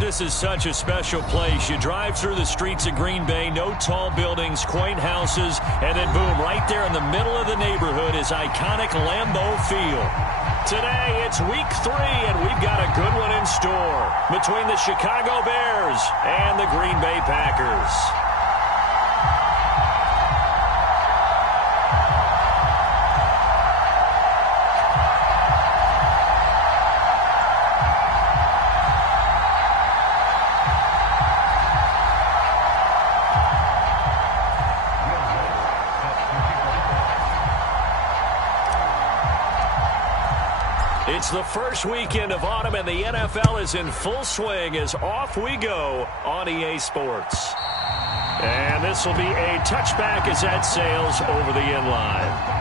This is such a special place. You drive through the streets of Green Bay, no tall buildings, quaint houses, and then boom, right there in the middle of the neighborhood is iconic Lambeau Field. Today, it's week 3, and we've got a good one in store between the Chicago Bears and the Green Bay Packers. It's the first weekend of autumn, and the NFL is in full swing as off we go on EA Sports. And this will be a touchback as that sails over the end line.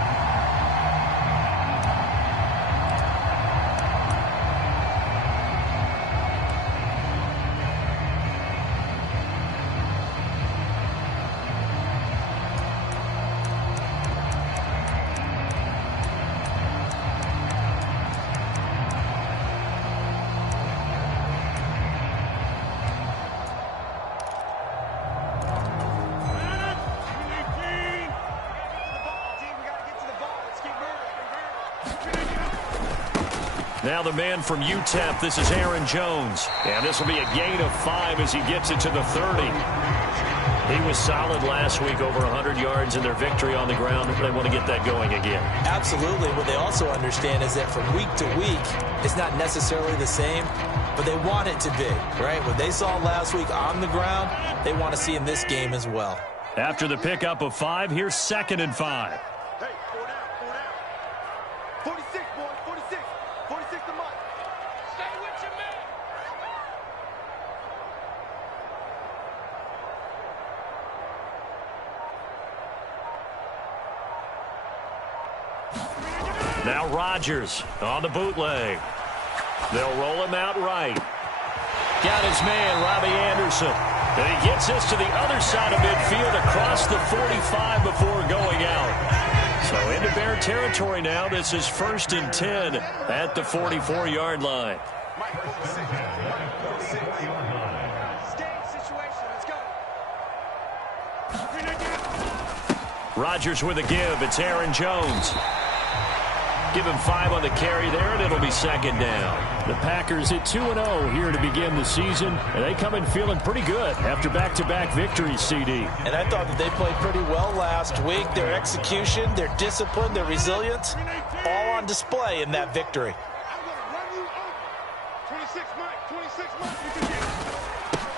Now the man from UTEP, this is Aaron Jones. And this will be a gain of 5 as he gets it to the 30. He was solid last week, over 100 yards in their victory on the ground. They want to get that going again. Absolutely. What they also understand is that from week to week, it's not necessarily the same, but they want it to be, right? What they saw last week on the ground, they want to see in this game as well. After the pickup of 5, here's 2nd and 5. Now Rodgers on the bootleg. They'll roll him out right. Got his man, Robbie Anderson. And he gets this to the other side of midfield across the 45 before going out. So into Bear territory now. This is 1st and 10 at the 44-yard line. Rodgers with a give. It's Aaron Jones. Give him 5 on the carry there, and it'll be 2nd down. The Packers at 2-0 here to begin the season, and they come in feeling pretty good after back-to-back victories, CD. And I thought that they played pretty well last week. Their execution, their discipline, their resilience, all on display in that victory.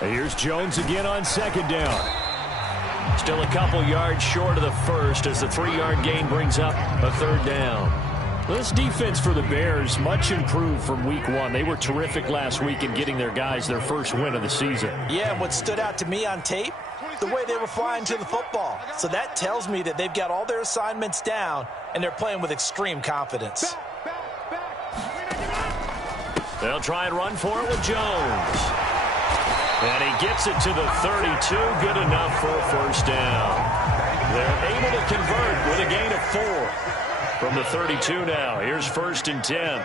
Here's Jones again on 2nd down. Still a couple yards short of the first as the 3-yard gain brings up a 3rd down. This defense for the Bears, much improved from week 1. They were terrific last week in getting their guys their first win of the season. Yeah, and what stood out to me on tape, the way they were flying to the football. So that tells me that they've got all their assignments down, and they're playing with extreme confidence. They'll try and run for it with Jones. And he gets it to the 32, good enough for a 1st down. They're able to convert with a gain of 4. From the 32 now, here's 1st and 10.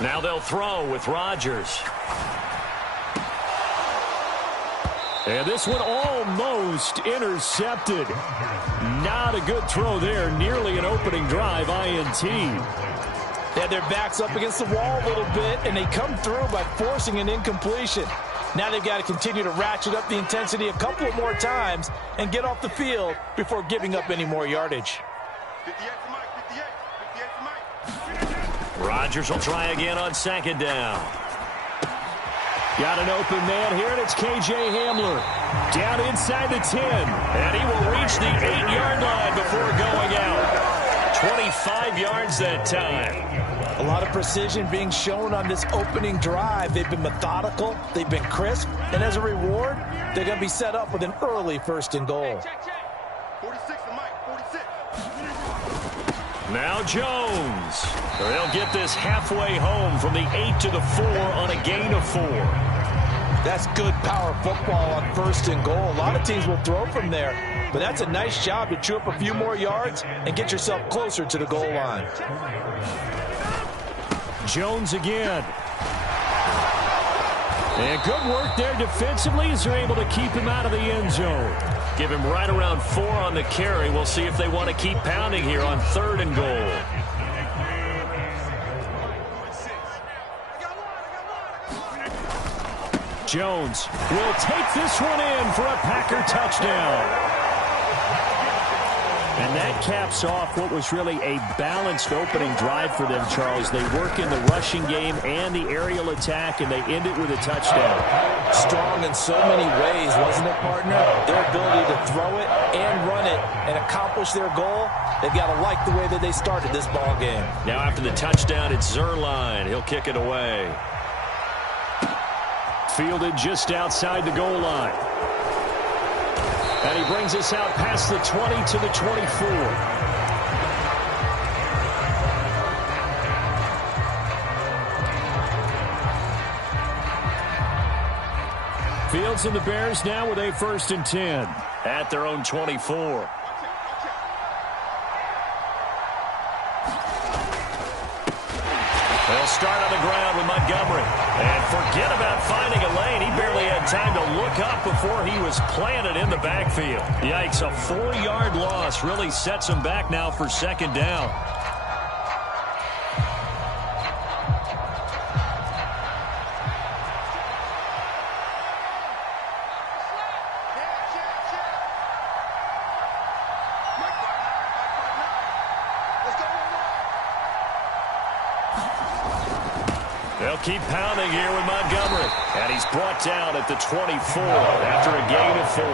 Now they'll throw with Rodgers. And this one almost intercepted. Not a good throw there, nearly an opening drive, INT. They had their backs up against the wall a little bit, and they come through by forcing an incompletion. Now they've got to continue to ratchet up the intensity a couple of more times and get off the field before giving up any more yardage. Rodgers will try again on 2nd down. Got an open man here, and it's KJ Hamler. Down inside the 10. And he will reach the 8-yard line before going out. 25 yards that time. A lot of precision being shown on this opening drive. They've been methodical. They've been crisp. And as a reward, they're going to be set up with an early 1st and goal. 46 to Mike, 46. Now Jones. They'll get this halfway home from the 8 to the 4 on a gain of 4. That's good power football on 1st and goal. A lot of teams will throw from there, but that's a nice job to chew up a few more yards and get yourself closer to the goal line. Jones again. And good work there defensively as they're able to keep him out of the end zone. Give him right around 4 on the carry. We'll see if they want to keep pounding here on 3rd and goal. Jones will take this one in for a Packer touchdown. And that caps off what was really a balanced opening drive for them, Charles. They work in the rushing game and the aerial attack, and they end it with a touchdown. Strong in so many ways, wasn't it, partner? Their ability to throw it and run it and accomplish their goal, they've got to like the way that they started this ball game. Now after the touchdown, it's Zuerlein. He'll kick it away. Fielded just outside the goal line. And he brings us out past the 20 to the 24. Fields and the Bears now with a 1st and 10 at their own 24. They'll start on the ground with Montgomery. And forget about finding a lane. He barely had time to look up before he was planted in the backfield. Yikes, a 4-yard loss really sets him back now for 2nd down. They'll keep pounding here with Montgomery. And he's brought down at the 24 after a gain of 4.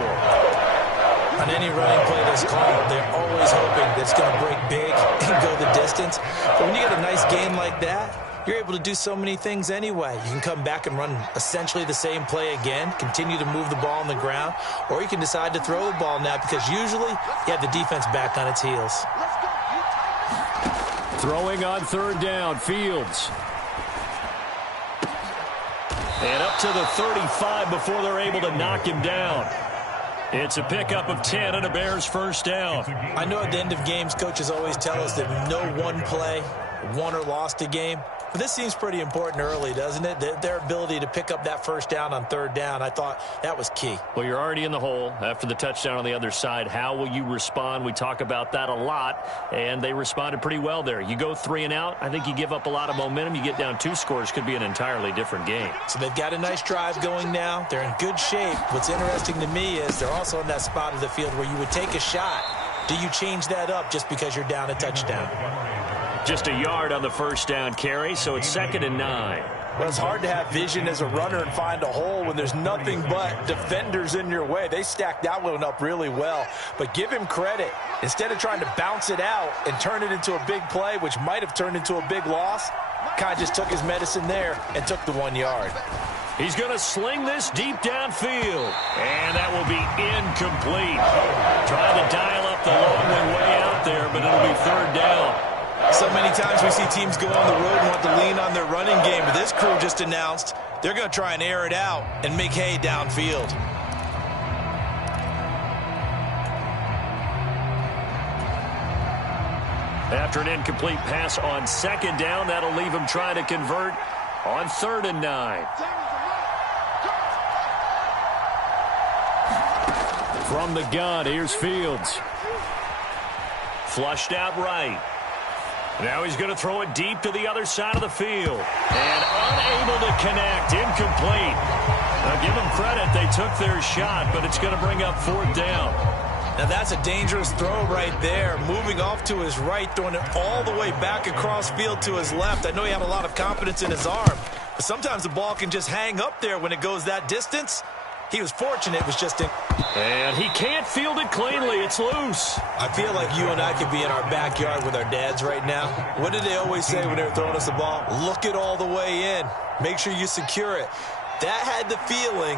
On any running play that's called, they're always hoping that it's going to break big and go the distance. But when you get a nice game like that, you're able to do so many things anyway. You can come back and run essentially the same play again, continue to move the ball on the ground, or you can decide to throw the ball now because usually you have the defense back on its heels. Throwing on 3rd down, Fields. And up to the 35 before they're able to knock him down. It's a pickup of 10 and a Bears 1st down. I know at the end of games, coaches always tell us that no one play won or lost a game. But this seems pretty important early, doesn't it? Their ability to pick up that 1st down on 3rd down, I thought that was key. Well, you're already in the hole after the touchdown on the other side. How will you respond? We talk about that a lot, and they responded pretty well there. You go 3 and out, I think you give up a lot of momentum. You get down 2 scores, could be an entirely different game. So they've got a nice drive going now. They're in good shape. What's interesting to me is they're also in that spot of the field where you would take a shot. Do you change that up just because you're down a touchdown? Just a yard on the 1st down carry, so it's 2nd and 9. Well, it's hard to have vision as a runner and find a hole when there's nothing but defenders in your way. They stacked that one up really well. But give him credit. Instead of trying to bounce it out and turn it into a big play, which might have turned into a big loss, kind of just took his medicine there and took the 1 yard. He's going to sling this deep downfield. And that will be incomplete. Trying to dial up the long one way out there, but it'll be 3rd down. So many times we see teams go on the road and want to lean on their running game, but this crew just announced they're going to try and air it out and make hay downfield. After an incomplete pass on 2nd down, that'll leave him trying to convert on 3rd and 9. From the gun, here's Fields. Flushed out right. Now he's going to throw it deep to the other side of the field. And unable to connect. Incomplete. Now give them credit. They took their shot, but it's going to bring up 4th down. Now that's a dangerous throw right there. Moving off to his right, throwing it all the way back across field to his left. I know he had a lot of confidence in his arm, but sometimes the ball can just hang up there when it goes that distance. He was fortunate. It was just in. And he can't field it cleanly. It's loose. I feel like you and I could be in our backyard with our dads right now. What did they always say when they were throwing us the ball? Look it all the way in. Make sure you secure it. That had the feeling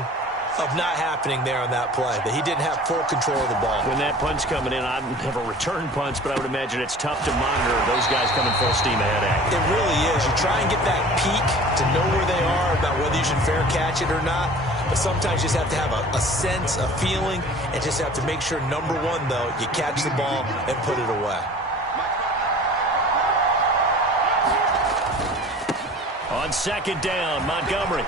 of not happening there on that play, that he didn't have full control of the ball. When that punch coming in, I've never returned punch, but I would imagine it's tough to monitor those guys coming full steam ahead at you. It really is. You try and get that peek to know where they are, about whether you should fair catch it or not. But sometimes you just have to have a sense, a feeling, and just have to make sure, number one, though, you catch the ball and put it away. On 2nd down, Montgomery.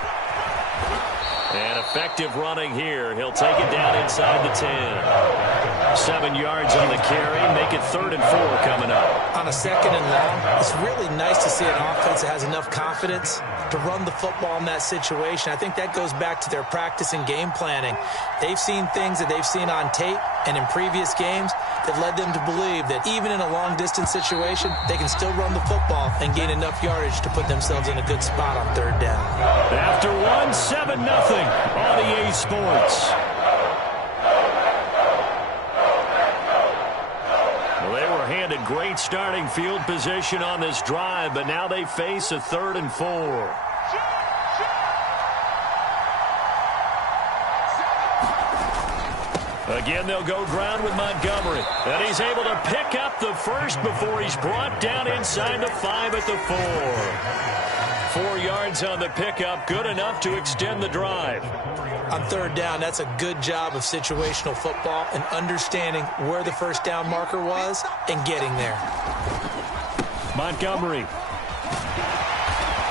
And effective running here. He'll take it down inside the 10. 7 yards on the carry. Make it 3rd and 4 coming up. On a 2nd and long, it's really nice to see an offense that has enough confidence to run the football in that situation. I think that goes back to their practice and game planning. They've seen things that they've seen on tape and in previous games that led them to believe that even in a long-distance situation, they can still run the football and gain enough yardage to put themselves in a good spot on 3rd down. After 1, 7-0 on EA Sports. Well, they were handed great starting field position on this drive, but now they face a 3rd and 4. Again, they'll go ground with Montgomery. And he's able to pick up the first before he's brought down inside the 5 at the 4. 4 yards on the pickup, good enough to extend the drive. On 3rd down, that's a good job of situational football and understanding where the first down marker was and getting there. Montgomery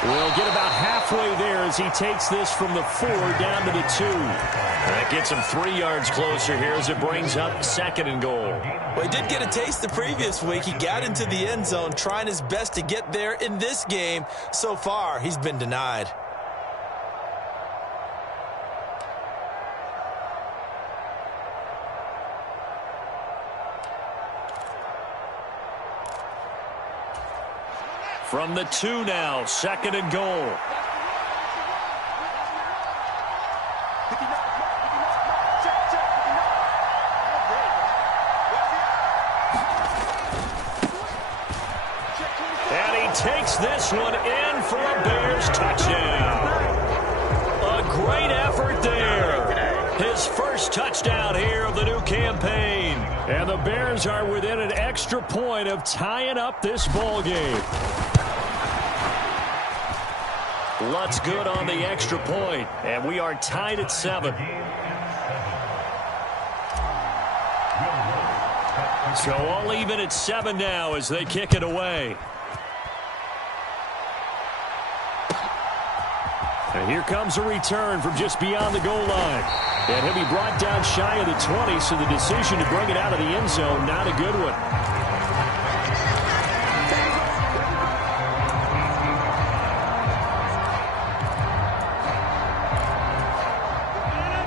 will get about halfway there as he takes this from the 4 down to the 2. That gets him 3 yards closer here as it brings up 2nd and goal. Well, he did get a taste the previous week. He got into the end zone trying his best to get there in this game. So far, he's been denied. From the 2 now, 2nd and goal. And he takes this one in for a Bears touchdown. A great effort there. His first touchdown here of the new campaign. And the Bears are within an extra point of tying up this ball game. Lutz good on the extra point, and we are tied at 7. So all even at 7 now as they kick it away. And here comes a return from just beyond the goal line. And he'll be brought down shy of the 20, so the decision to bring it out of the end zone, not a good one.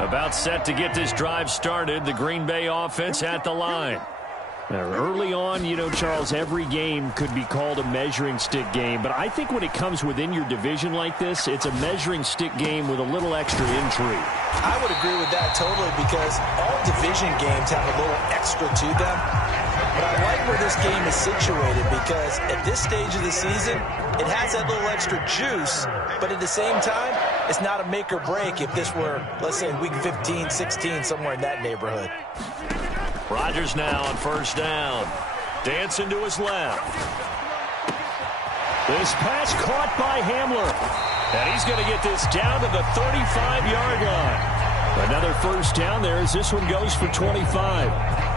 About set to get this drive started, the Green Bay offense at the line. Now, early on, you know, Charles, every game could be called a measuring stick game, but I think when it comes within your division like this, it's a measuring stick game with a little extra intrigue. I would agree with that totally because all division games have a little extra to them. But I like where this game is situated because at this stage of the season, it has that little extra juice, but at the same time, it's not a make or break if this were, let's say, week 15, 16, somewhere in that neighborhood. Rodgers now on 1st down. Dancing to his left. This pass caught by Hamler. And he's going to get this down to the 35-yard line. Another 1st down there as this one goes for 25.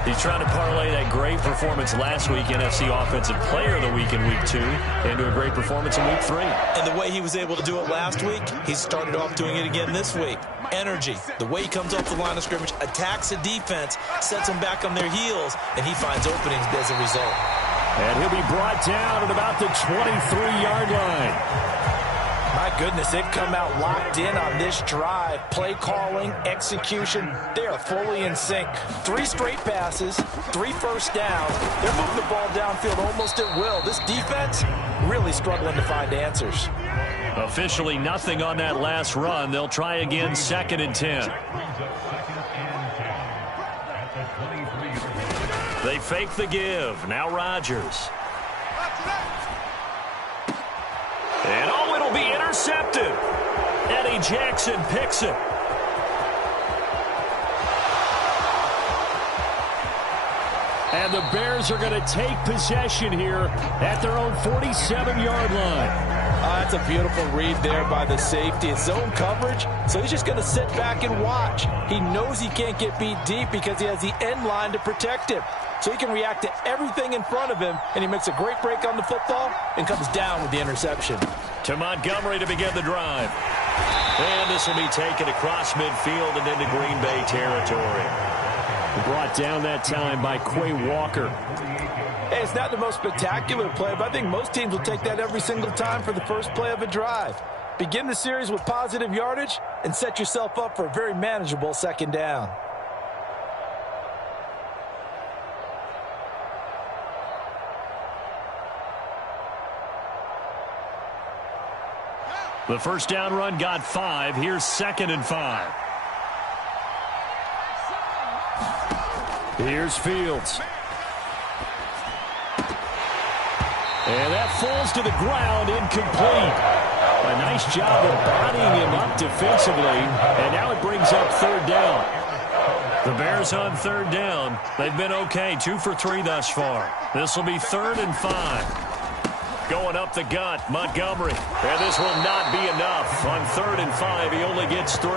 He's trying to parlay that great performance last week, NFC Offensive Player of the Week in Week 2, into a great performance in Week 3. And the way he was able to do it last week, he started off doing it again this week. Energy, the way he comes off the line of scrimmage, attacks the defense, sets them back on their heels, and he finds openings as a result. And he'll be brought down at about the 23-yard line. My goodness, they've come out locked in on this drive. Play calling, execution, they are fully in sync. 3 straight passes, 3 first downs. They're moving the ball downfield almost at will. This defense really struggling to find answers. Officially nothing on that last run. They'll try again 2nd and 10. They fake the give. Now Rodgers. And oh, it'll be intercepted. Eddie Jackson picks it. And the Bears are going to take possession here at their own 47-yard line. That's a beautiful read there by the safety. It's zone coverage, so he's just going to sit back and watch. He knows he can't get beat deep because he has the end line to protect him. So he can react to everything in front of him, and he makes a great break on the football and comes down with the interception. To Montgomery to begin the drive. And this will be taken across midfield and into Green Bay territory. Brought down that time by Quay Walker. Hey, it's not the most spectacular play, but I think most teams will take that every single time for the first play of a drive. Begin the series with positive yardage and set yourself up for a very manageable second down. The first down run got 5. Here's 2nd and 5. Here's Fields. And that falls to the ground, incomplete. A nice job of bodying him up defensively, and now it brings up 3rd down. The Bears on 3rd down. They've been okay, 2 for 3 thus far. This will be 3rd and 5. Going up the gut, Montgomery. And this will not be enough. On 3rd and 5, he only gets 3.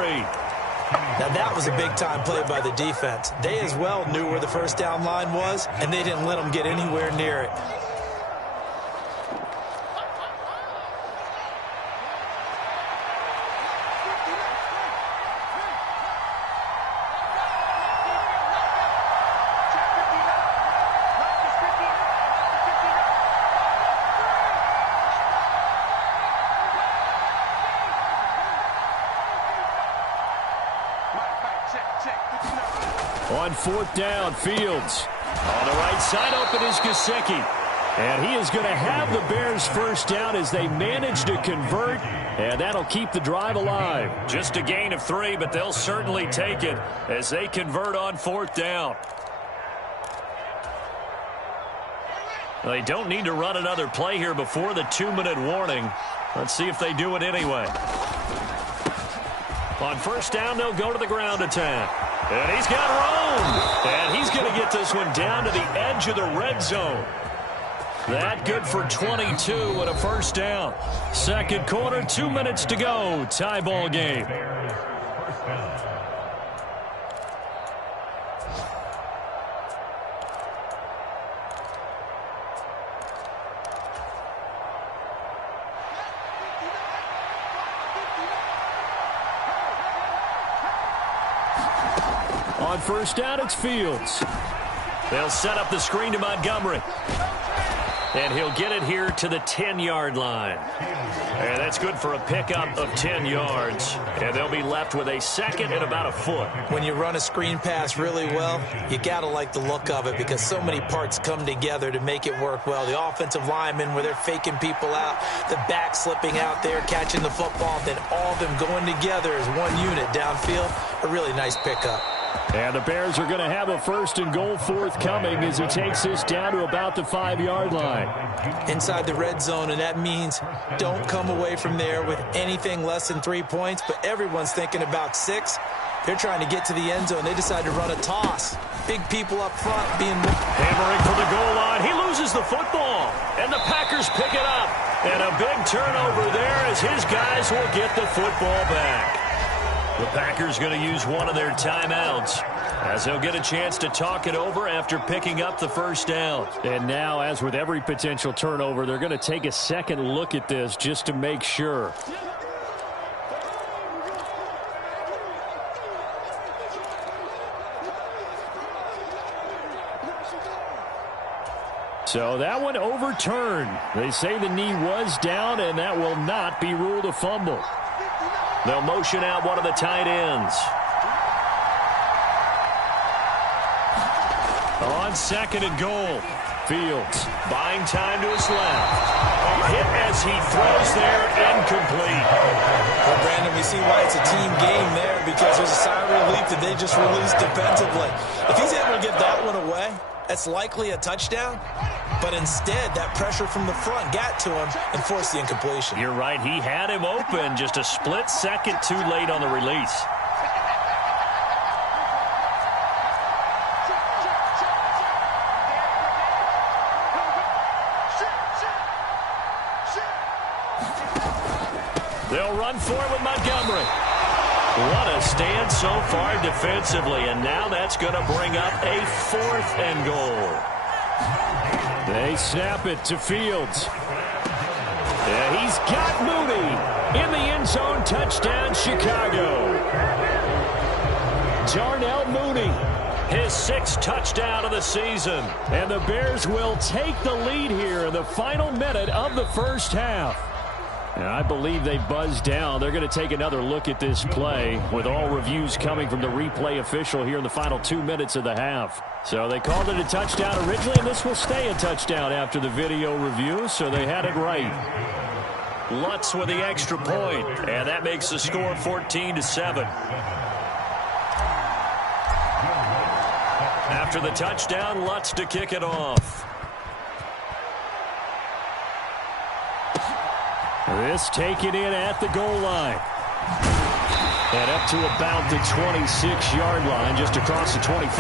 Now that was a big-time play by the defense. They as well knew where the first down line was, and they didn't let them get anywhere near it. On 4th down, Fields. On the right side, open is Gesicki. And he is going to have the Bears first down as they manage to convert. And that'll keep the drive alive. Just a gain of 3, but they'll certainly take it as they convert on 4th down. They don't need to run another play here before the 2-minute warning. Let's see if they do it anyway. On first down, they'll go to the ground attack. And he's got room. And he's going to get this one down to the edge of the red zone. That good for 22 and a first down. Second quarter, 2 minutes to go. Tie ball game. On first down, it's Fields. They'll set up the screen to Montgomery. And he'll get it here to the 10-yard line. And that's good for a pickup of 10 yards. And they'll be left with a 2nd and about a foot. When you run a screen pass really well, you got to like the look of it because so many parts come together to make it work well. The offensive linemen where they're faking people out, the back slipping out there, catching the football, then all of them going together as one unit downfield. A really nice pickup. And the Bears are going to have a 1st and goal forthcoming as he takes this down to about the 5-yard line. Inside the red zone, and that means don't come away from there with anything less than 3 points, but everyone's thinking about 6. They're trying to get to the end zone. They decide to run a toss. Big people up front being... Hammering for the goal line. He loses the football, and the Packers pick it up. And a big turnover there as his guys will get the football back. The Packers going to use one of their timeouts as they'll get a chance to talk it over after picking up the first down. And now, as with every potential turnover, they're going to take a second look at this just to make sure. So that one overturned. They say the knee was down, and that will not be ruled a fumble. They'll motion out one of the tight ends. On 2nd and goal, Fields buying time to his left. Hit as he throws there, incomplete. Well, Brandon, we see why it's a team game there because there's a sigh of relief that they just released defensively. If he's able to get that one away, that's likely a touchdown. But instead, that pressure from the front got to him and forced the incompletion. You're right. He had him open, just a split second too late on the release. They'll run for it with Montgomery. What a stand so far defensively, and now that's going to bring up a 4th and goal. They snap it to Fields. Yeah, he's got Mooney in the end end zone. Touchdown, Chicago. Darnell Mooney. His 6th touchdown of the season. And the Bears will take the lead here in the final minute of the first half. And I believe they buzzed down. They're going to take another look at this play with all reviews coming from the replay official here in the final 2 minutes of the half. So they called it a touchdown originally, and this will stay a touchdown after the video review, so they had it right. Lutz with the extra point, and that makes the score 14-7. After the touchdown, Lutz to kick it off. This taken in at the goal line. And up to about the 26-yard line, just across the 25.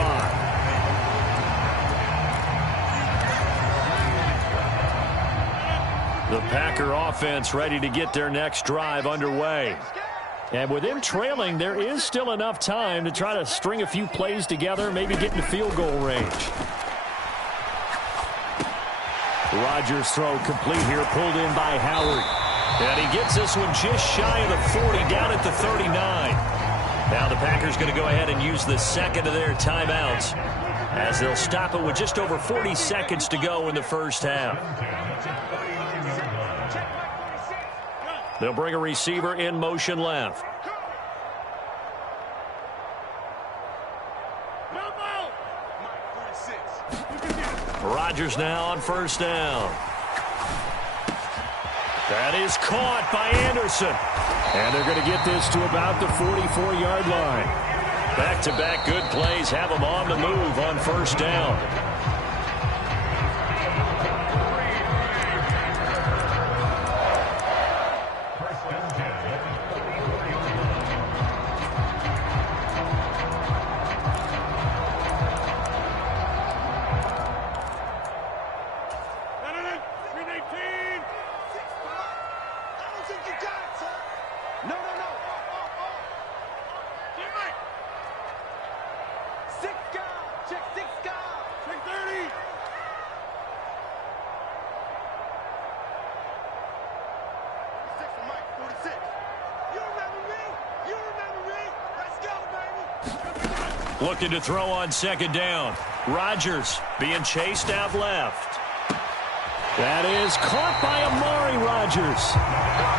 The Packer offense ready to get their next drive underway. And with them trailing, there is still enough time to try to string a few plays together, maybe get into field goal range. Rodgers' throw complete here, pulled in by Howard. And he gets this one just shy of the 40, down at the 39. Now the Packers going to go ahead and use the second of their timeouts, as they'll stop it with just over 40 seconds to go in the first half. They'll bring a receiver in motion left. Rodgers now on first down. That is caught by Anderson. And they're going to get this to about the 44-yard line. Back-to-back good plays have them on the move on first down. Looking to throw on second down. Rodgers being chased out left. That is caught by Amari Rodgers.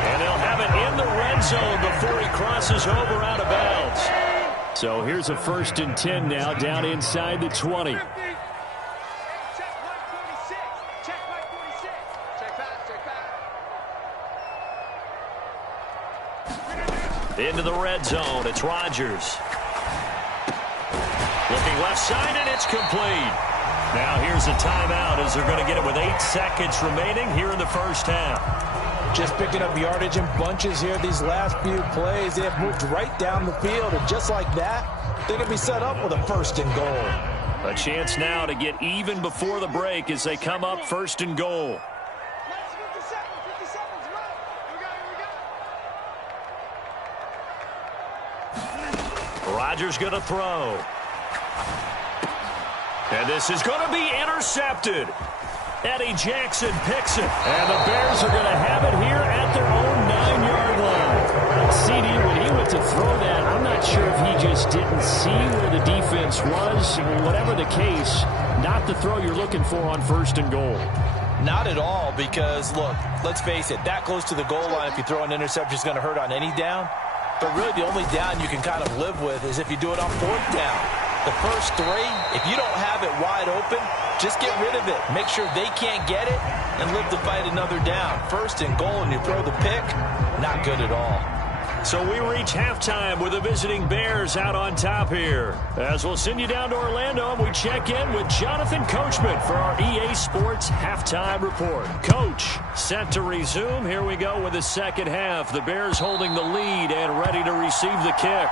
And they'll have it in the red zone before he crosses over out of bounds. So here's a 1st and 10 now, down inside the 20. Into the red zone, it's Rodgers. Looking left side, and it's complete. Now here's a timeout as they're going to get it with 8 seconds remaining here in the first half. Just picking up yardage in bunches here these last few plays. They have moved right down the field, and just like that, they're going to be set up with a 1st and goal. A chance now to get even before the break as they come up 1st and goal. Rodgers going to throw. And this is going to be intercepted. Eddie Jackson picks it. And the Bears are going to have it here at their own 9-yard line. CD, when he went to throw that, I'm not sure if he just didn't see where the defense was. Whatever the case, not the throw you're looking for on 1st and goal. Not at all, because, look, let's face it, that close to the goal line, if you throw an interception, is going to hurt on any down. But really, the only down you can kind of live with is if you do it on 4th down. The first 3, if you don't have it wide open, just get rid of it. Make sure they can't get it and live to fight another down. 1st and goal, and you throw the pick, not good at all. So we reach halftime with the visiting Bears out on top here. As we'll send you down to Orlando, and we check in with Jonathan Coachman for our EA Sports Halftime Report. Coach, set to resume. Here we go with the second half. The Bears holding the lead and ready to receive the kick.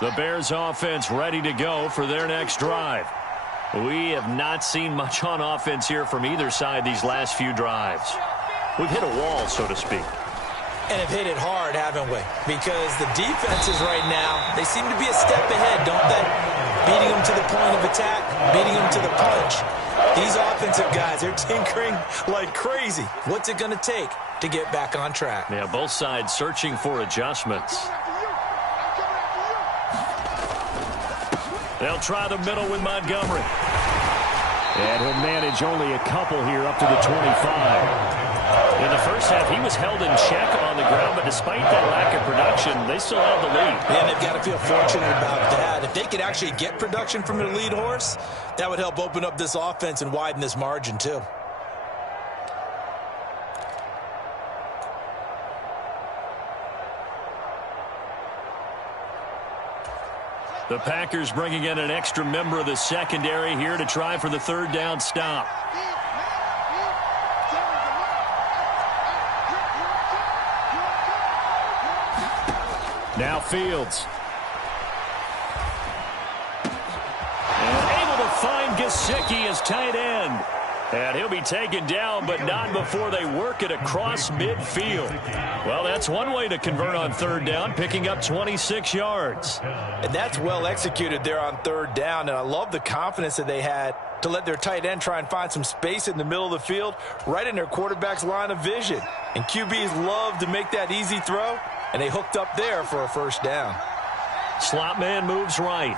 The Bears offense ready to go for their next drive. We have not seen much on offense here from either side these last few drives. We've hit a wall, so to speak. And have hit it hard, haven't we? Because the defenses right now, they seem to be a step ahead, don't they? Beating them to the point of attack, beating them to the punch. These offensive guys, they're tinkering like crazy. What's it going to take to get back on track? Yeah, both sides searching for adjustments. They'll try the middle with Montgomery. And he'll manage only a couple here up to the 25. In the first half, he was held in check on the ground, but despite that lack of production, they still held the lead. And they've got to feel fortunate about that. If they could actually get production from their lead horse, that would help open up this offense and widen this margin too. The Packers bringing in an extra member of the secondary here to try for the third down stop. Now Fields. And able to find Gesicki as tight end. And he'll be taken down, but not before they work it across midfield. Well, that's one way to convert on third down, picking up 26 yards. And that's well executed there on third down, and I love the confidence that they had to let their tight end try and find some space in the middle of the field, right in their quarterback's line of vision. And QBs love to make that easy throw, and they hooked up there for a first down. Slot man moves right.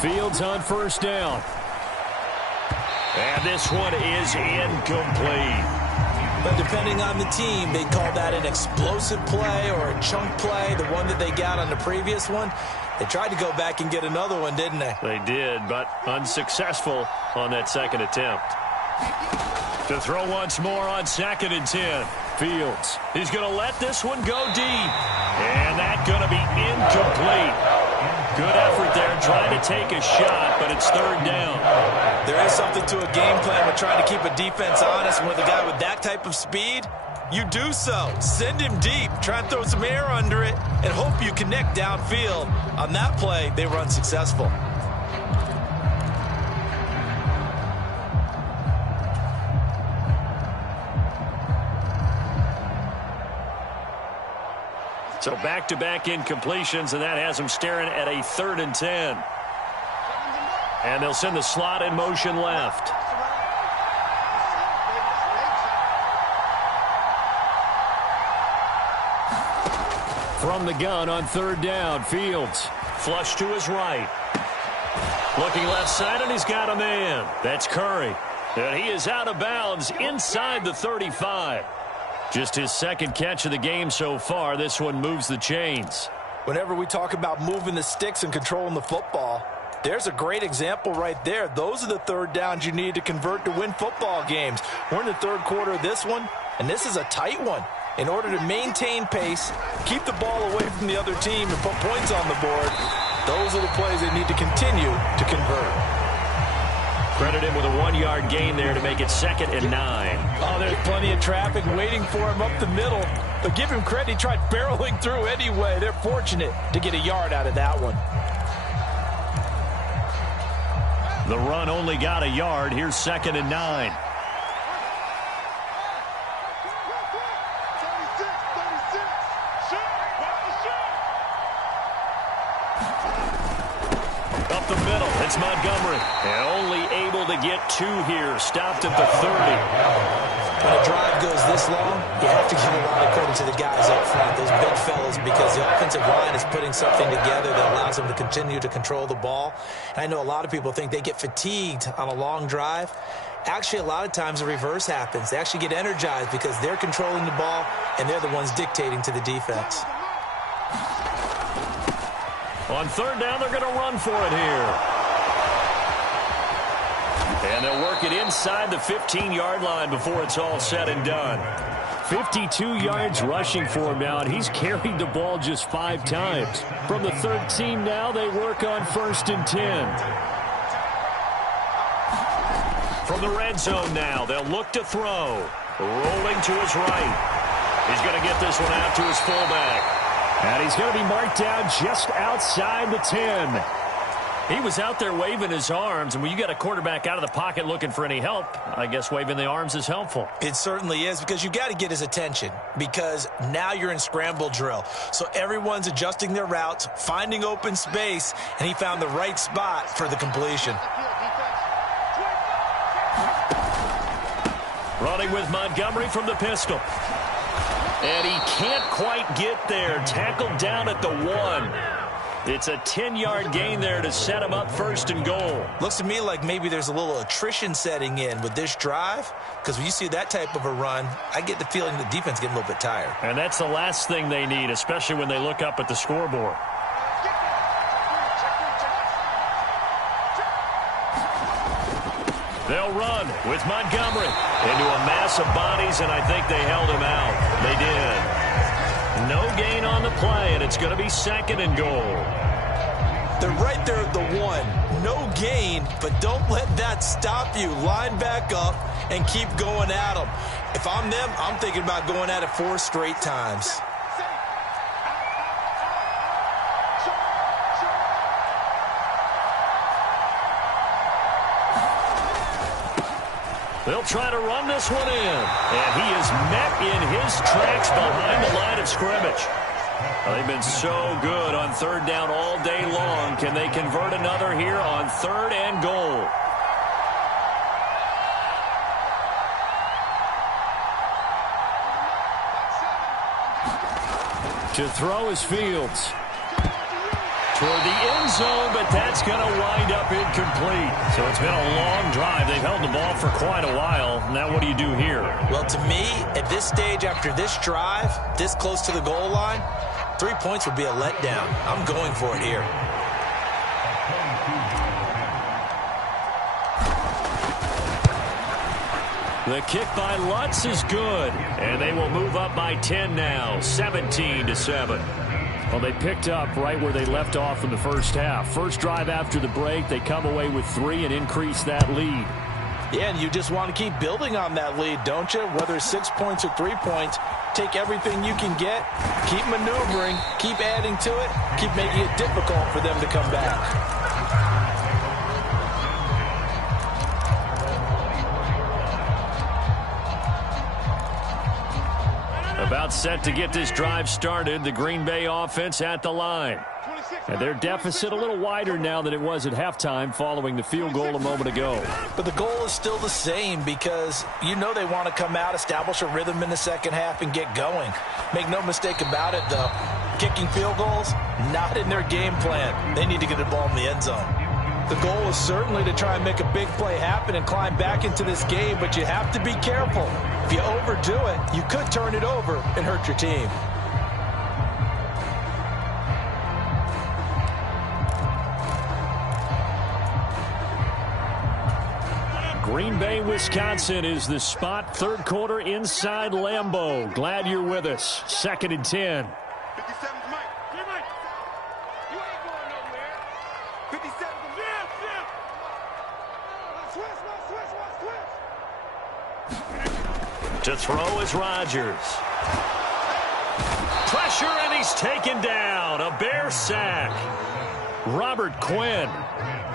Fields on first down. And this one is incomplete. But depending on the team, they call that an explosive play or a chunk play, the one that they got on the previous one. They tried to go back and get another one, didn't they? They did, but unsuccessful on that second attempt. To throw once more on 2nd and 10. Fields. He's going to let this one go deep. And that's going to be incomplete. Good effort there, trying to take a shot, but it's third down. There is something to a game plan with trying to keep a defense honest, and with a guy with that type of speed, you do so. Send him deep, try and throw some air under it, and hope you connect downfield. On that play, they were unsuccessful. So back-to-back incompletions, and that has them staring at a 3rd and 10. And they'll send the slot in motion left. From the gun on third down, Fields. Flush to his right. Looking left side, and he's got a man. That's Curry. And he is out of bounds inside the 35. Just his second catch of the game so far. This one moves the chains. Whenever we talk about moving the sticks and controlling the football, there's a great example right there. Those are the third downs you need to convert to win football games. We're in the third quarter of this one, and this is a tight one. In order to maintain pace, keep the ball away from the other team, and put points on the board, those are the plays they need to continue to convert. Credit him with a 1-yard gain there to make it 2nd and 9. Oh, there's plenty of traffic waiting for him up the middle. But give him credit, he tried barreling through anyway. They're fortunate to get a yard out of that one. The run only got a yard. Here's 2nd and 9. Up the middle, it's Montgomery. And only able to get 2 here. Stopped at the 30. When a drive goes this long, you have to give a lot of credit to the guys up front, those big fellas, because the offensive line is putting something together that allows them to continue to control the ball. And I know a lot of people think they get fatigued on a long drive. Actually, a lot of times the reverse happens. They actually get energized because they're controlling the ball, and they're the ones dictating to the defense. On third down, they're going to run for it here. And they'll work it inside the 15-yard line before it's all said and done. 52 yards rushing for him now, and he's carried the ball just 5 times. From the 13 now, they work on 1st and 10. From the red zone now, they'll look to throw. Rolling to his right. He's going to get this one out to his fullback. And he's going to be marked down just outside the 10. He was out there waving his arms, and when you got a quarterback out of the pocket looking for any help, I guess waving the arms is helpful. It certainly is, because you got to get his attention, because now you're in scramble drill. So everyone's adjusting their routes, finding open space, and he found the right spot for the completion. Running with Montgomery from the pistol. And he can't quite get there. Tackled down at the 1. It's a 10-yard gain there to set him up first and goal. Looks to me like maybe there's a little attrition setting in with this drive, because when you see that type of a run, I get the feeling the defense getting a little bit tired. And that's the last thing they need, especially when they look up at the scoreboard. They'll run with Montgomery into a mass of bodies, and I think they held him out. They did. No gain on the play, and it's going to be second and goal. They're right there at the 1. No gain, but don't let that stop you. Line back up and keep going at them. If I'm them, I'm thinking about going at it 4 straight times. They'll try to run this one in. And he is met in his tracks behind the line of scrimmage. They've been so good on third down all day long. Can they convert another here on third and goal? To throw is Fields. Toward the end zone, but that's going to wind up incomplete. So it's been a long drive. They've held the ball for quite a while. Now what do you do here? Well, to me, at this stage, after this drive, this close to the goal line, 3 points would be a letdown. I'm going for it here. The kick by Lutz is good, and they will move up by 10 now, 17-7. Well, they picked up right where they left off in the first half. First drive after the break, they come away with 3 and increase that lead. Yeah, and you just want to keep building on that lead, don't you? Whether it's 6 points or 3 points, take everything you can get, keep maneuvering, keep adding to it, keep making it difficult for them to come back. About set to get this drive started, the Green Bay offense at the line. And their deficit a little wider now than it was at halftime following the field goal a moment ago. But the goal is still the same, because you know they want to come out, establish a rhythm in the second half, and get going. Make no mistake about it, though. Kicking field goals, not in their game plan. They need to get the ball in the end zone. The goal is certainly to try and make a big play happen and climb back into this game, but you have to be careful. If you overdo it, you could turn it over and hurt your team. Green Bay, Wisconsin is the spot. Third quarter inside Lambeau. Glad you're with us. 2nd and 10. 57's Mike. Yeah, Mike. You ain't going nowhere. 57's Switch. To throw is Rodgers. Pressure, and he's taken down. A Bear sack. Robert Quinn.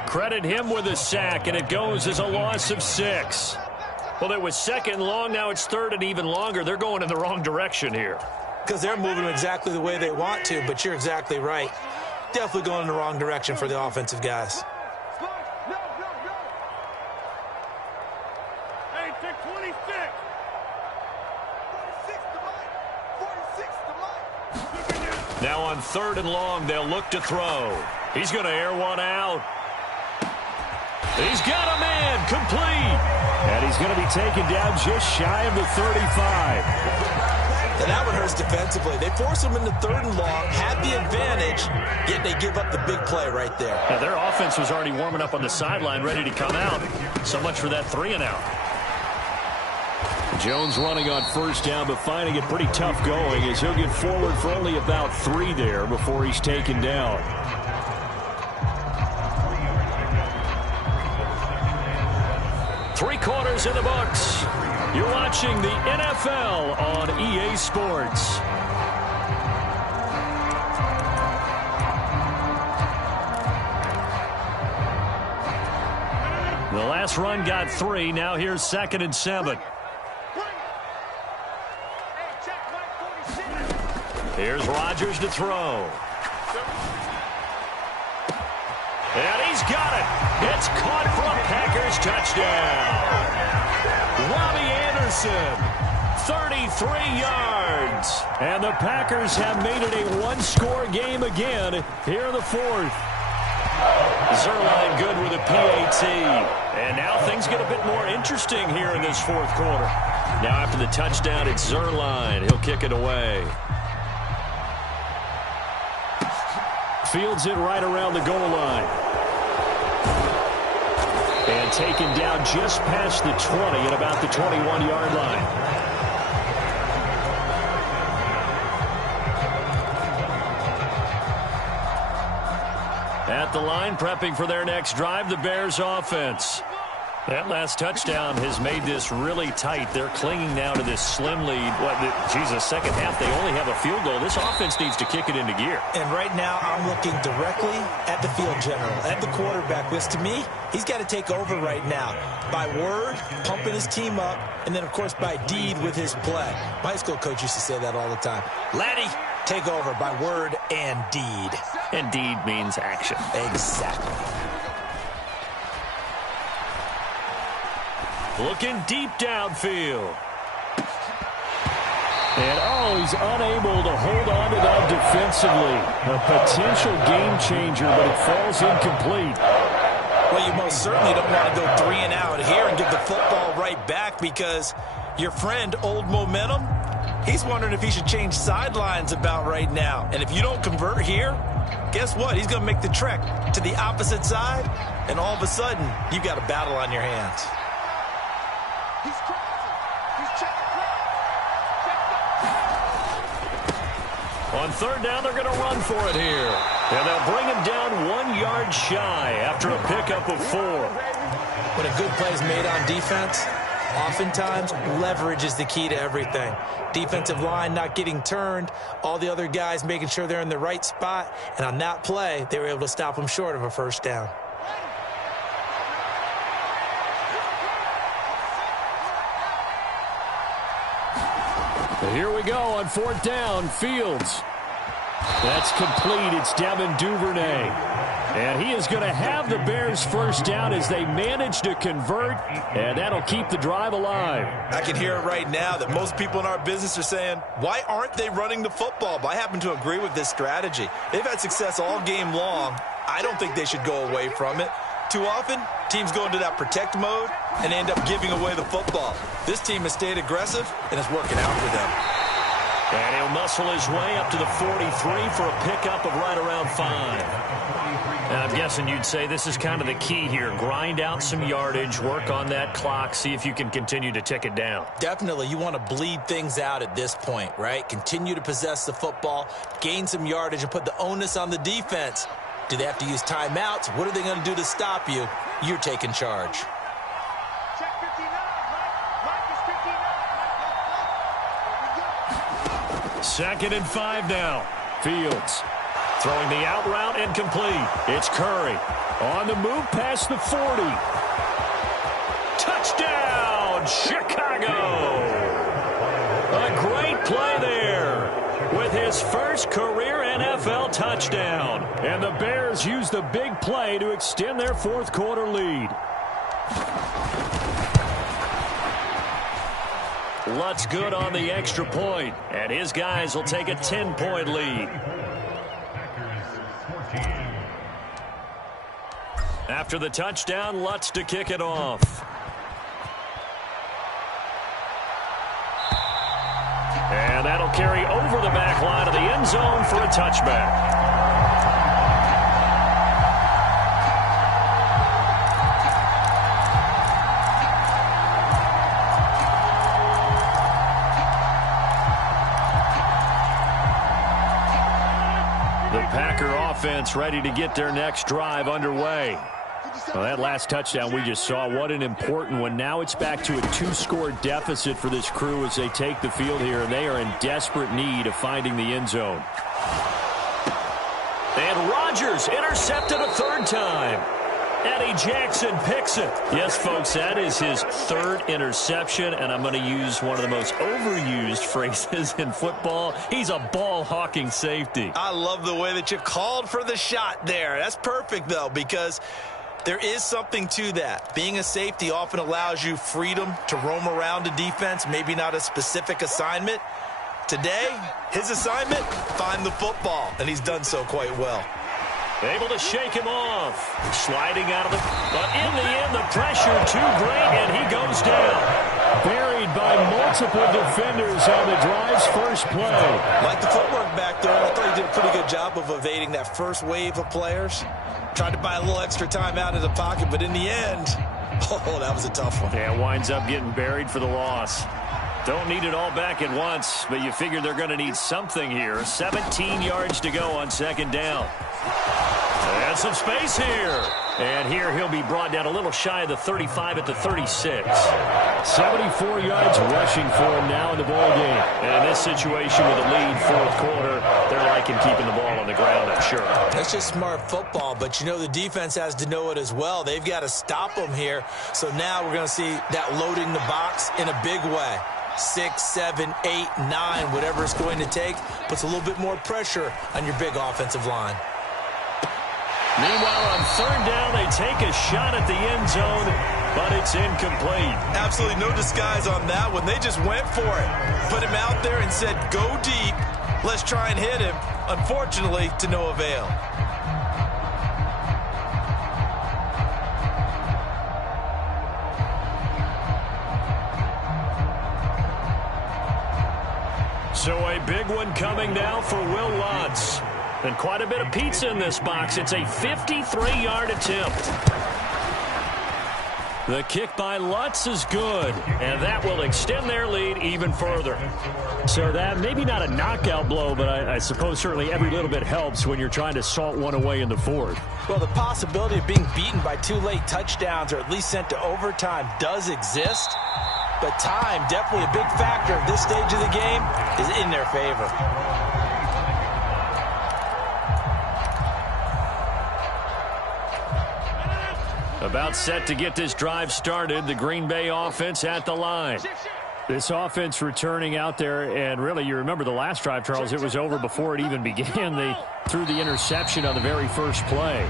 Credit him with a sack, and it goes as a loss of 6. Well, it was 2nd long. Now it's 3rd and even longer. They're going in the wrong direction here. Because they're moving exactly the way they want to, but you're exactly right. Definitely going in the wrong direction for the offensive guys. Hey, take 26. 46 to Mike. Now on 3rd and long, they'll look to throw. He's going to air one out. He's got a man, complete. And he's going to be taken down just shy of the 35. And that one hurts defensively. They force him into 3rd and long, had the advantage, yet they give up the big play right there. Now, their offense was already warming up on the sideline, ready to come out. So much for that 3 and out. Jones running on 1st down, but finding it pretty tough going as he'll get forward for only about 3 there before he's taken down. Three quarters in the books. You're watching the NFL on EA Sports. The last run got 3. Now here's 2nd and 7. Here's Rodgers to throw. And he's got it. It's caught for a Packers touchdown. Robbie Anderson, 33 yards. And the Packers have made it a one-score game again here in the 4th. Zuerlein good with a PAT. And now things get a bit more interesting here in this 4th quarter. Now after the touchdown, it's Zuerlein. He'll kick it away. Fields it right around the goal line. And taken down just past the 20 at about the 21-yard line. At the line, prepping for their next drive, the Bears offense. That last touchdown has made this really tight. They're clinging now to this slim lead. Second half, they only have a field goal. This offense needs to kick it into gear. And right now, I'm looking directly at the field general, at the quarterback, which to me, he's got to take over right now. By word, pumping his team up, and then, of course, by deed with his play. My high school coach used to say that all the time. Laddie, take over by word and deed. And deed means action. Exactly. Looking deep downfield. And, he's unable to hold on to that defensively. A potential game changer, but it falls incomplete. Well, you most certainly don't want to go 3 and out here and give the football right back because your friend, Old Momentum, he's wondering if he should change sidelines about right now. And if you don't convert here, guess what? He's going to make the trek to the opposite side, and all of a sudden, you've got a battle on your hands. He's crossing. He's checking. On 3rd down, they're going to run for it here. And they'll bring him down 1 yard shy after a pickup of 4. When a good play is made on defense, oftentimes leverage is the key to everything. Defensive line not getting turned, all the other guys making sure they're in the right spot. And on that play, they were able to stop him short of a 1st down. Here we go on 4th down. Fields. That's complete. It's Devin Duvernay. And he is going to have the Bears 1st down as they manage to convert, and that'll keep the drive alive. I can hear it right now that most people in our business are saying, why aren't they running the football? But I happen to agree with this strategy. They've had success all game long. I don't think they should go away from it. Too often, teams go into that protect mode and end up giving away the football. This team has stayed aggressive, and it's working out for them. And he'll muscle his way up to the 43 for a pickup of right around 5. And I'm guessing you'd say this is kind of the key here. Grind out some yardage, work on that clock, see if you can continue to tick it down. Definitely, you want to bleed things out at this point, right? Continue to possess the football, gain some yardage, and put the onus on the defense. Do they have to use timeouts? What are they going to do to stop you? You're taking charge. Check 59, Mike is 59. 2nd and 5 now. Fields throwing the out route and complete. It's Curry on the move past the 40. Touchdown, Chicago! A great play there with his first career NFL touchdown. And the Bears use the big play to extend their 4th quarter lead. Lutz good on the extra point, and his guys will take a 10-point lead. After the touchdown, Lutz to kick it off. And that'll carry over the back line of the end zone for a touchback. The Packer offense ready to get their next drive underway. Well, that last touchdown we just saw, what an important one. Now it's back to a 2-score deficit for this crew as they take the field here, and they are in desperate need of finding the end zone. And Rodgers intercepted a 3rd time. Eddie Jackson picks it. Yes, folks, that is his third interception, and I'm going to use one of the most overused phrases in football. He's a ball-hawking safety. I love the way that you called for the shot there. That's perfect, though, because there is something to that. Being a safety often allows you freedom to roam around a defense, maybe not a specific assignment. Today, his assignment, find the football, and he's done so quite well. Able to shake him off. Sliding out of the... But in the end, the pressure too great, and he goes down. Buried by multiple defenders on the drive's first play. Like the footwork back there, I thought he did a pretty good job of evading that first wave of players. Tried to buy a little extra time out of the pocket, but in the end, oh, that was a tough one. Yeah, winds up getting buried for the loss. Don't need it all back at once, but you figure they're going to need something here. 17 yards to go on second down. And some space here. And here he'll be brought down a little shy of the 35 at the 36. 74 yards rushing for him now in the ball game. And in this situation with a lead fourth quarter, they're liking keeping the ball on the ground, I'm sure. That's just smart football, but you know the defense has to know it as well. They've got to stop them here. So now we're going to see that loading the box in a big way. 6, 7, 8, 9, whatever it's going to take, puts a little bit more pressure on your big offensive line. Meanwhile, on third down, they take a shot at the end zone, but it's incomplete. Absolutely no disguise on that one. They just went for it. Put him out there and said, go deep. Let's try and hit him. Unfortunately, to no avail. So a big one coming now for Will Lutz. And quite a bit of pizza in this box. It's a 53-yard attempt. The kick by Lutz is good, and that will extend their lead even further. So that maybe not a knockout blow, but I suppose certainly every little bit helps when you're trying to salt one away in the fourth. Well, the possibility of being beaten by 2 late touchdowns or at least sent to overtime does exist. But time, definitely a big factor at this stage of the game, is in their favor. About set to get this drive started, the Green Bay offense at the line. This offense returning out there, and really, you remember the last drive, Charles, it was over before it even began. They threw the interception on the very first play.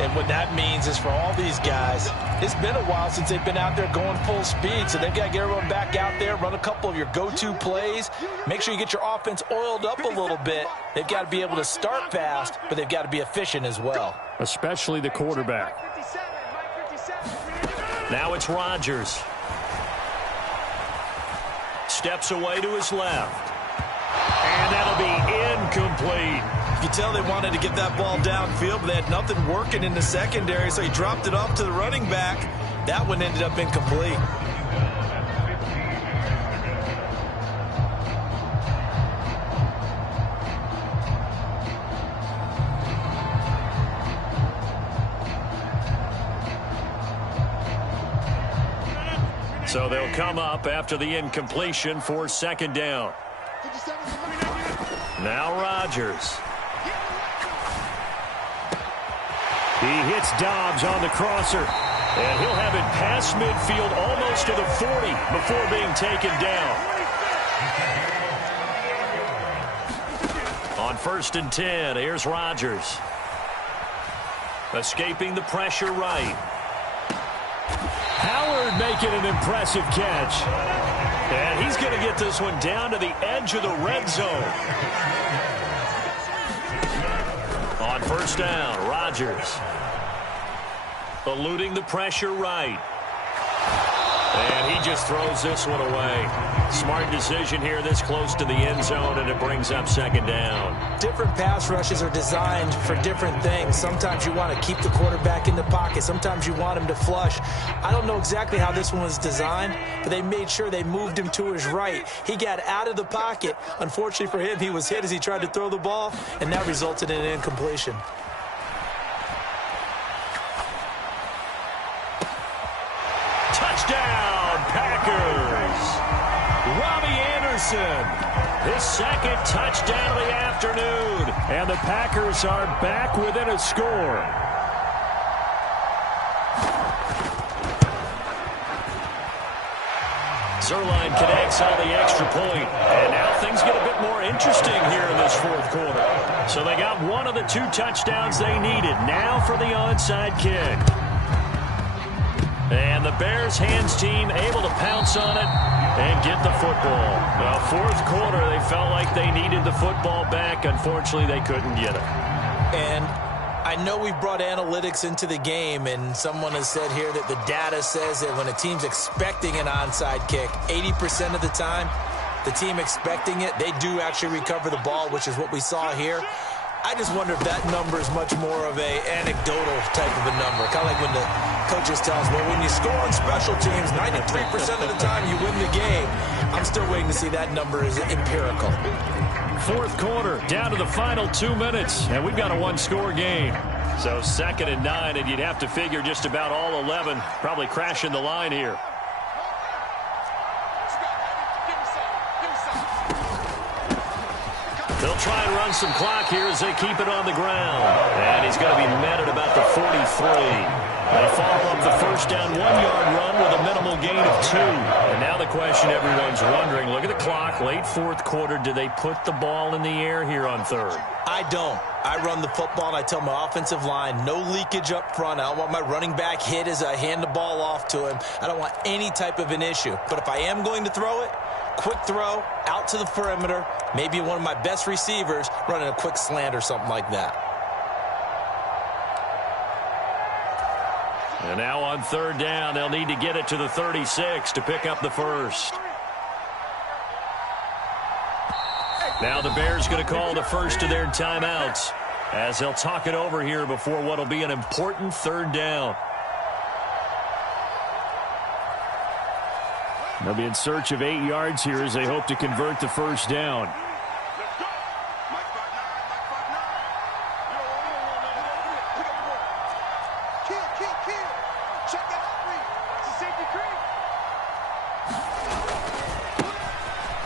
And what that means is for all these guys, it's been a while since they've been out there going full speed, so they've got to get everyone back out there, run a couple of your go-to plays, make sure you get your offense oiled up a little bit. They've got to be able to start fast, but they've got to be efficient as well. Especially the quarterback. Now it's Rodgers. Steps away to his left. And that'll be incomplete. You can tell they wanted to get that ball downfield, but they had nothing working in the secondary, so he dropped it off to the running back. That one ended up incomplete. So they'll come up after the incompletion for second down. Now Rodgers. He hits Dobbs on the crosser. And he'll have it past midfield almost to the 40 before being taken down. On 1st and 10, here's Rodgers. Escaping the pressure right. Howard making an impressive catch. And he's going to get this one down to the edge of the red zone. On 1st down, Rodgers. Eluding the pressure right. And he just throws this one away. Smart decision here this close to the end zone, and it brings up second down. Different pass rushes are designed for different things. Sometimes you want to keep the quarterback in the pocket. Sometimes you want him to flush. I don't know exactly how this one was designed, but they made sure they moved him to his right. He got out of the pocket. Unfortunately for him, he was hit as he tried to throw the ball, and that resulted in an incompletion. Touchdown, Packers! Robbie Anderson, his second touchdown of the afternoon. And the Packers are back within a score. Zuerlein connects on the extra point. And now things get a bit more interesting here in this fourth quarter. So they got one of the 2 touchdowns they needed. Now for the onside kick. And the Bears hands team able to pounce on it and get the football. Well, fourth quarter, they felt like they needed the football back. Unfortunately, they couldn't get it. And I know we brought analytics into the game, and someone has said here that the data says that when a team's expecting an onside kick, 80% of the time, the team expecting it, they do actually recover the ball, which is what we saw here. I just wonder if that number is much more of a anecdotal type of a number. Kind of like when the coaches tell us, well, when you score on special teams, 93% of the time you win the game. I'm still waiting to see that number is empirical. Fourth quarter, down to the final 2 minutes, and we've got a 1-score game. So 2nd and 9, and you'd have to figure just about all 11 probably crashing the line here. They'll try and run some clock here as they keep it on the ground. And he's going to be met at about the 43. They follow up the first down 1-yard run with a minimal gain of 2. And now the question everyone's wondering, look at the clock, late fourth quarter, do they put the ball in the air here on 3rd? I don't. I run the football, and I tell my offensive line, no leakage up front. I don't want my running back hit as I hand the ball off to him. I don't want any type of an issue. But if I am going to throw it, quick throw, out to the perimeter, maybe one of my best receivers running a quick slant or something like that. And now on 3rd down, they'll need to get it to the 36 to pick up the first. Now the Bears going to call the first of their timeouts as they'll talk it over here before what will be an important 3rd down. They'll be in search of 8 yards here as they hope to convert the first down.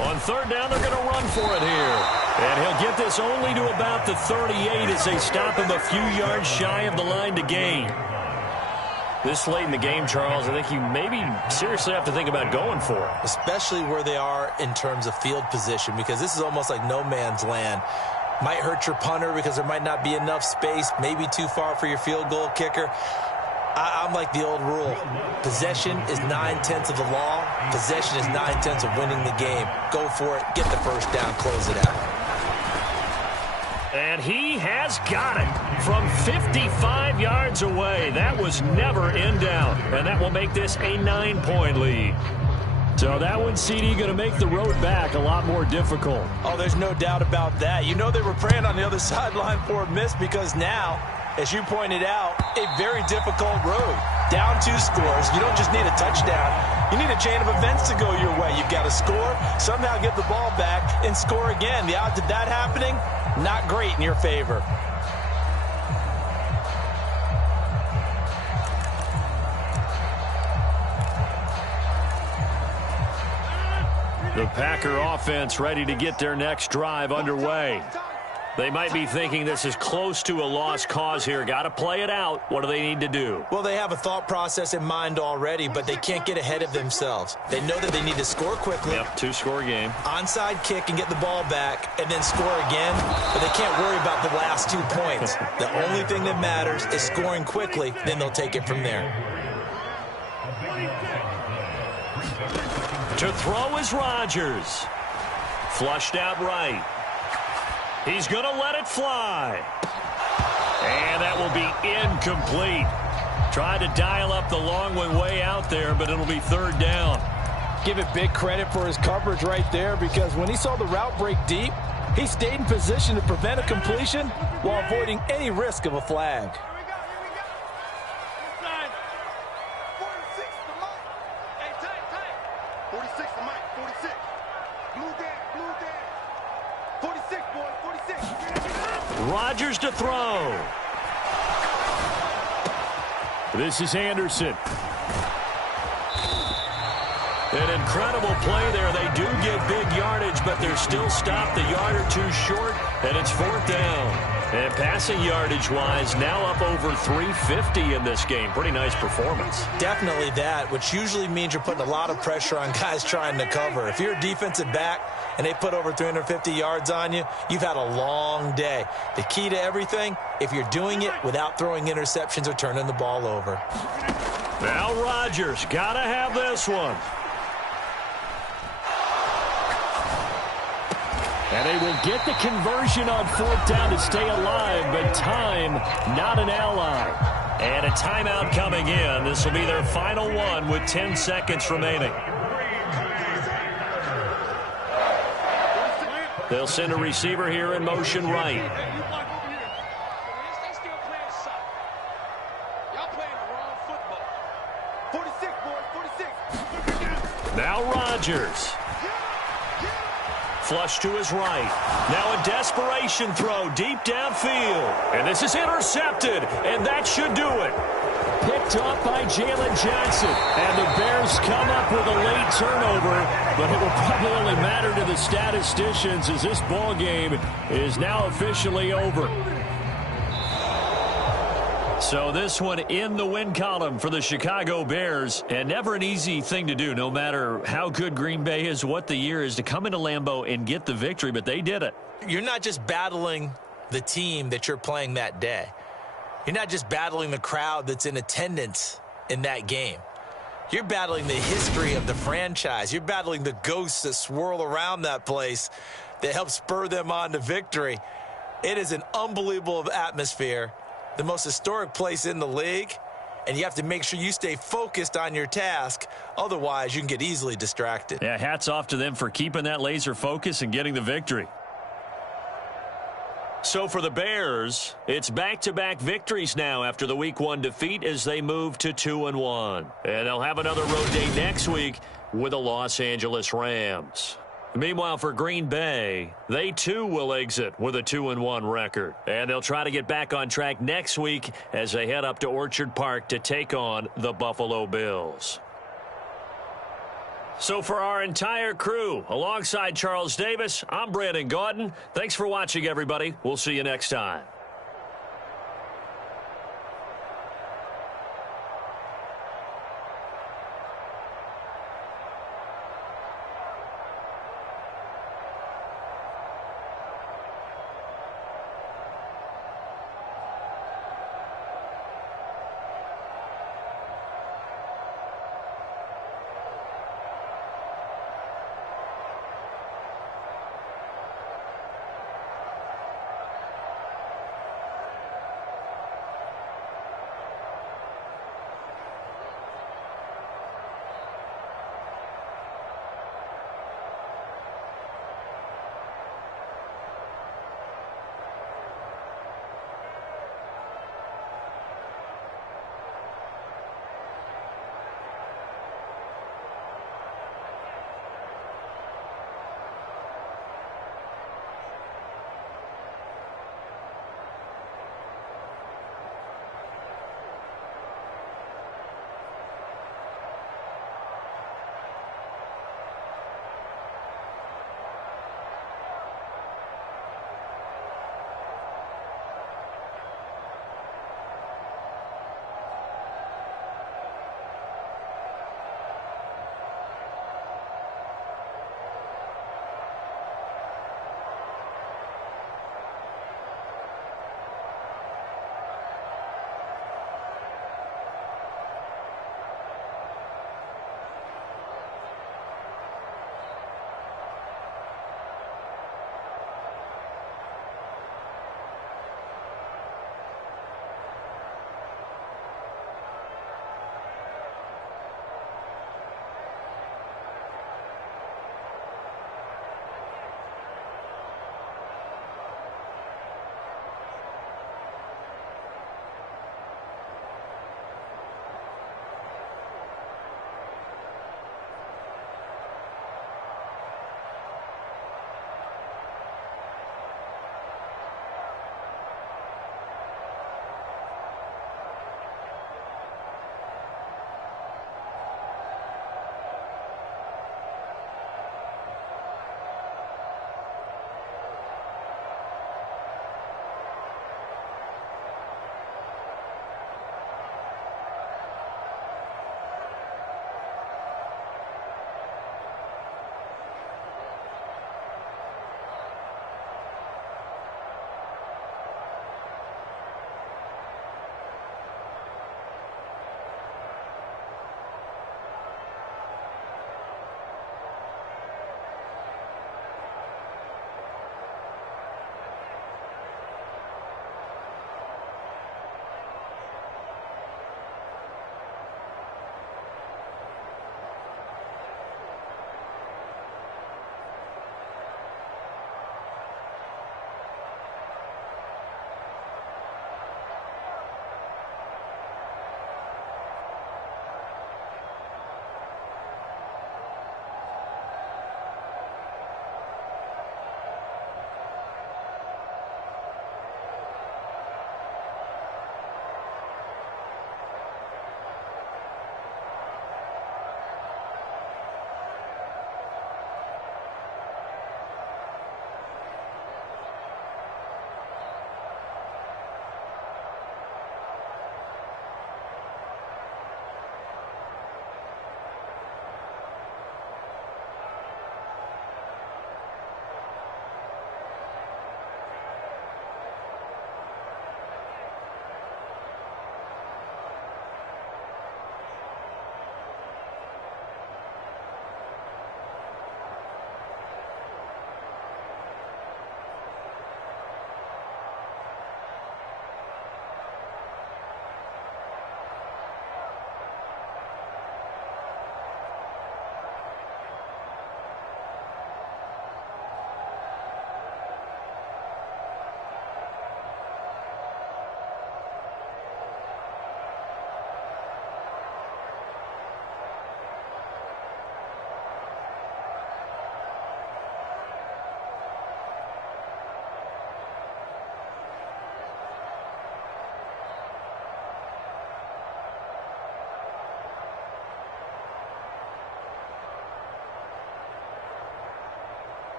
On 3rd down, they're going to run for it here. And he'll get this only to about the 38 as they stop him a few yards shy of the line to gain. This late in the game, Charles, I think you maybe seriously have to think about going for it. Especially where they are in terms of field position, because this is almost like no man's land. Might hurt your punter because there might not be enough space, maybe too far for your field goal kicker. I'm like the old rule. Possession is 9/10 of the law. Possession is 9/10 of winning the game. Go for it. Get the first down. Close it out. And he has got it from 55 yards away. That was never in doubt. And that will make this a 9-point lead. So that one, CD, going to make the road back a lot more difficult. Oh, there's no doubt about that. You know they were praying on the other sideline for a miss because now, as you pointed out, a very difficult road. Down 2 scores. You don't just need a touchdown. You need a chain of events to go your way. You've got to score, somehow get the ball back, and score again. The odds of that happening, not great in your favor. The Packer offense ready to get their next drive underway. They might be thinking this is close to a lost cause here. Got to play it out. What do they need to do? Well, they have a thought process in mind already, but they can't get ahead of themselves. They know that they need to score quickly. Yep, 2-score game. Onside kick and get the ball back and then score again, but they can't worry about the last 2 points. The only thing that matters is scoring quickly, then they'll take it from there. To throw is Rodgers. Flushed out right. He's going to let it fly. And that will be incomplete. Tried to dial up the long one way out there, but it'll be 3rd down. Give it big credit for his coverage right there, because when he saw the route break deep, he stayed in position to prevent a completion while avoiding any risk of a flag. Rodgers to throw. This is Anderson. An incredible play there. They do get big yardage, but they're still stopped a yard or 2 short, and it's 4th down. And passing yardage-wise, now up over 350 in this game. Pretty nice performance. Definitely that, which usually means you're putting a lot of pressure on guys trying to cover. If you're a defensive back and they put over 350 yards on you, you've had a long day. The key to everything, if you're doing it without throwing interceptions or turning the ball over. Now Rodgers, gotta have this one. And they will get the conversion on 4th down to stay alive, but time not an ally. And a timeout coming in. This will be their final one with 10 seconds remaining. They'll send a receiver here in motion right. Now Rodgers. Flush to his right. Now a desperation throw deep downfield. And this is intercepted, and that should do it. Picked off by Jalen Johnson. And the Bears come up with a late turnover, but it will probably only matter to the statisticians as this ball game is now officially over. So this one in the win column for the Chicago Bears. And never an easy thing to do, no matter how good Green Bay is, what the year is, to come into Lambeau and get the victory. But they did it. You're not just battling the team that you're playing that day. You're not just battling the crowd that's in attendance in that game. You're battling the history of the franchise. You're battling the ghosts that swirl around that place that help spur them on to victory. It is an unbelievable atmosphere. The most historic place in the league, and you have to make sure you stay focused on your task. Otherwise, you can get easily distracted. Yeah, hats off to them for keeping that laser focus and getting the victory. So for the Bears, it's back-to-back victories now after the Week 1 defeat as they move to 2-1. And they'll have another road day next week with the Los Angeles Rams. Meanwhile, for Green Bay, they too will exit with a 2-1 record. And they'll try to get back on track next week as they head up to Orchard Park to take on the Buffalo Bills. So for our entire crew, alongside Charles Davis, I'm Brandon Gaudin. Thanks for watching, everybody. We'll see you next time.